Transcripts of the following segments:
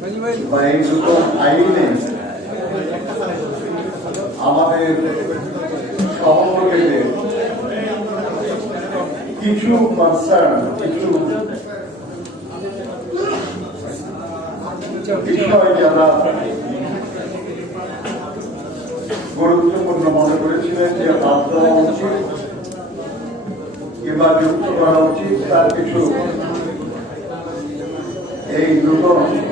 এই দুটো আইনে আমাদের সহযোগীদের কিছু কনসার্ন কিছু বিষয় যারা গুরুত্বপূর্ণ মনে করেছিলেন যে বাদ দেওয়া উচিত কিংবা যুক্ত করা উচিত তার কিছু এই নতুন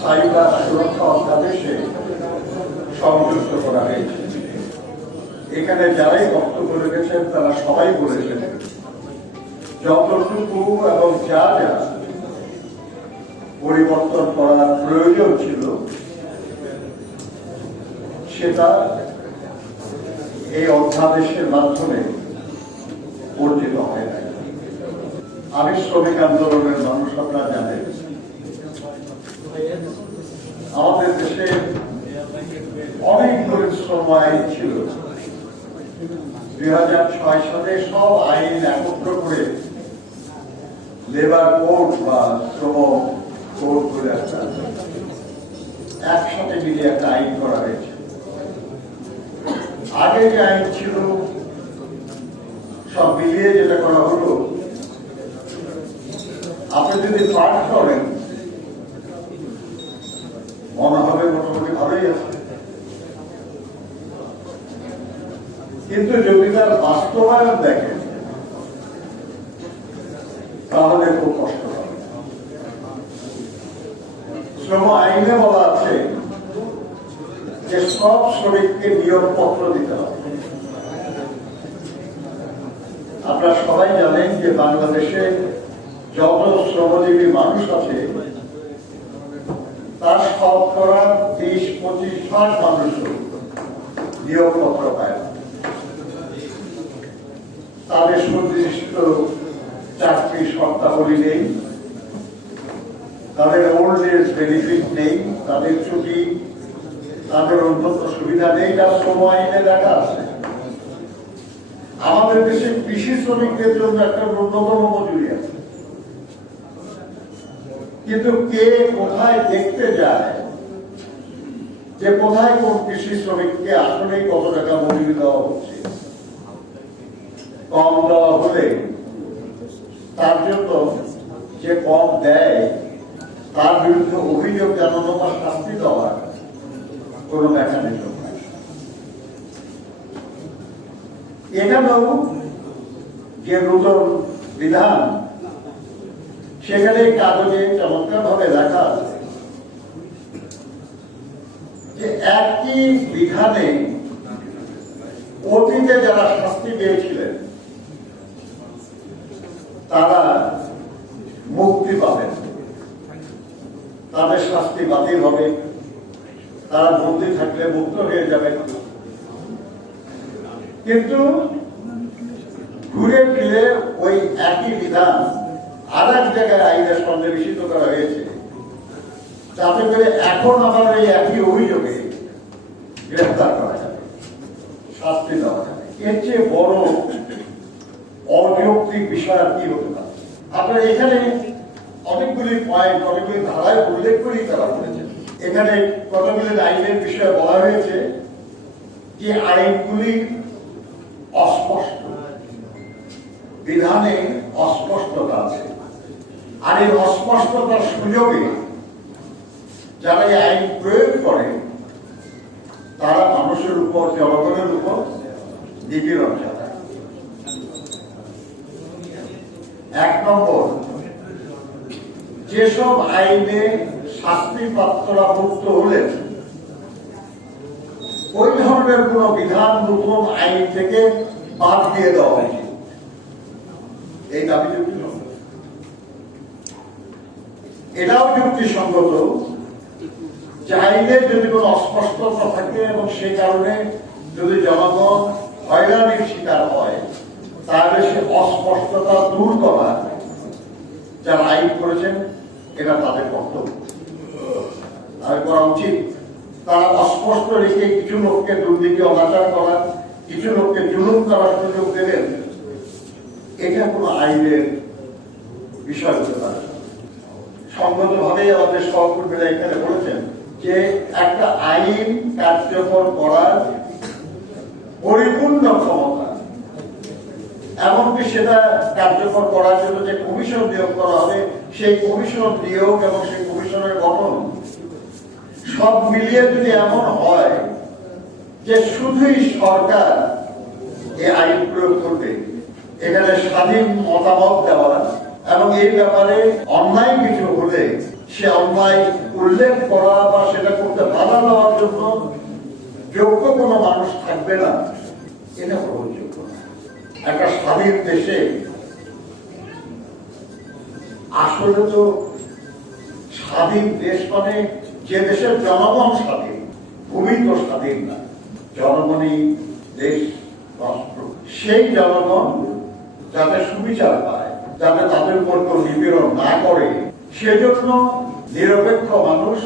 সুরক্ষা অধ্যাদেশে সংযুক্ত করা হয়েছে। এখানে যারাই বক্তব্য রেখেছেন, তারা সবাই বলেছেন, যতটুকু এবং যা যা পরিবর্তন করার প্রয়োজন ছিল, সেটা এই অধ্যাদেশের মাধ্যমে অর্জিত হয় না আমি শ্রমিক আন্দোলনের মানুষ, আপনারা জানেন আমাদের দেশে অনেক আইন ছিল। দুই হাজার ছয় সালে সব আইন একত্র করে লেবার কোড বা শ্রম কোড বলে একটা একসাথে মিলিয়ে একটা আইন করা হয়েছে। আগে যে আইন ছিল, সব মিলিয়ে যেটা করা হলো, আপনি যদি পাঠ করেন মনে হবে মোটামুটি ভালোই আছে। কিন্তু যদি তার বাস্তবায়ন দেখেন তাহলে খুব কষ্ট হবে। শ্রম আইনে বলা আছে যে সব শ্রমিককে নিয়োগপত্র দিতে হবে। আপনারা সবাই জানেন যে বাংলাদেশে যত শ্রমজীবী মানুষ আছে তার শতকরা তিরিশ পঁচিশ ভাগ মানুষ নিয়োগপত্র পায়। তাদের সুনির্দিষ্ট চাকরি শর্তাবলী নেই। তাদের ওল্ড এজ বেনিফিট নেই। তাদের ছুটি, তাদের উন্নত সুবিধা নেই। যা শ্রম আইনে দেখা আছে। আমাদের দেশে কৃষি শ্রমিকদের জন্য একটা ন্যূনতম মজুরি আছে। কিন্তু কে কোথায় দেখতে যায়? যে কোথায় কোন কৃষি শ্রমিককে আসলে কত টাকা মজুরি দেওয়া হচ্ছে? কম দেওয়া হলে তার জন্য যে কম দেয়, তার বিরুদ্ধে অভিযোগ জানানো বা শাস্তি দেওয়ার কোন মেকানিজম নাই। এখানেও যে নতুন বিধান সেখানে কাগজে চমৎকার ভাবে লেখা আছে যে একই বিধানে অতীতে যারা শাস্তি পেয়েছিলেন, তারা মুক্তি পাবেন। তাদের শাস্তি বাতিল হবে। তারা বন্দি থাকলে মুক্ত হয়ে যাবে। কিন্তু ঘুরে ফিরে ওই একই বিধান এক জায়গায় আইনে সন্নিবেশিত করা হয়েছে। যাতে করে এখন আবার এই একই অভিযোগে গ্রেফতার করা যাবে, শাস্তি দেওয়া যাবে। এর চেয়ে বড় অযৌক্তিক বিষয় আর কি হতে পারে? আপনার এখানে অনেকগুলি পয়েন্ট অনেকগুলি ধারায় উল্লেখ করেই তারা বলেছেন। এখানে কতগুলি আইনের বিষয়ে বলা হয়েছে, যে আইনগুলি অস্পষ্ট। বিধানে অস্পষ্টতা আছে। আর এই অস্পষ্টতার সুযোগে যারা এই আইন প্রয়োগ করে, তারা মানুষের উপর, জনগণের উপর নিপীড়ন এক নম্বর, যেসব আইনে শাস্তি পাত্ররা মুক্ত হলেন, ওই ধরনের কোন বিধান নতুন আইন থেকে বাদ দিয়ে দেওয়া উচিত এই দাবি এটাও যুক্তিসঙ্গত। আইনে যদি কোনো অস্পষ্টতা থাকে এবং সে কারণে যদি জনগণ হয়রানির শিকার হয়, তাহলে সে অস্পষ্টতা দূর করা যারা আইন করেছেন, এটা তাদের কর্তব্য। আর করা উচিত। তারা অস্পষ্ট রেখে কিছু লোককে দুর্নীতি, অনাচার করার, কিছু লোককে জুলুম করার সুযোগ দেবেন, এটা কোনো আইনের বিষয় হতে পারে। সঙ্গতভাবে আমাদের সহকর্মীরা এখানে বলেছেন যে একটা আইন কার্যকর করার পরিপূর্ণ ক্ষমতা। এমনকি সেটা কার্যকর করার জন্য যে কমিশন নিয়োগ করা হবে, সেই কমিশন নিয়োগ এবং সেই কমিশনের গঠন সব মিলিয়ে যদি এমন হয় যে শুধুই সরকার এই আইন প্রয়োগ করবে, এখানে স্বাধীন মতামত দেওয়া এবং এই ব্যাপারে অন্যায় কিছু হলে সে অন্যায় উল্লেখ করা বা সেটা করতে বাধা দেওয়ার জন্য যোগ্য কোনো মানুষ থাকবে না, এটা গ্রহণযোগ্য একটা স্বাধীন দেশে আসলে তো স্বাধীন দেশ মানে যে দেশের জনগণ স্বাধীন, ভূমি তো স্বাধীন না। জনগণই দেশ, রাষ্ট্র, সেই জনগণ যাতে সুবিচার পায় যাতে তাদের উপর কেউ নিপীড়ন না করে। সেজন্য নিরপেক্ষ মানুষ,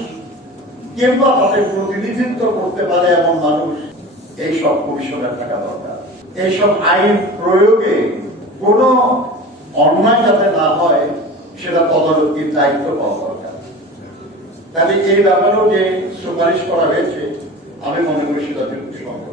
কিংবা তাদের প্রতিনিধিত্ব করতে পারে এমন মানুষ, এইসব কমিশনের থাকা দরকার। এইসব আইন প্রয়োগে কোনো অন্যায় যাতে না হয়, সেটা তদারকির দায়িত্ব পাওয়া দরকার। কাজে এই ব্যাপারেও যে সুপারিশ করা হয়েছে, আমি মনে করি সেটা যুক্তিসঙ্গত।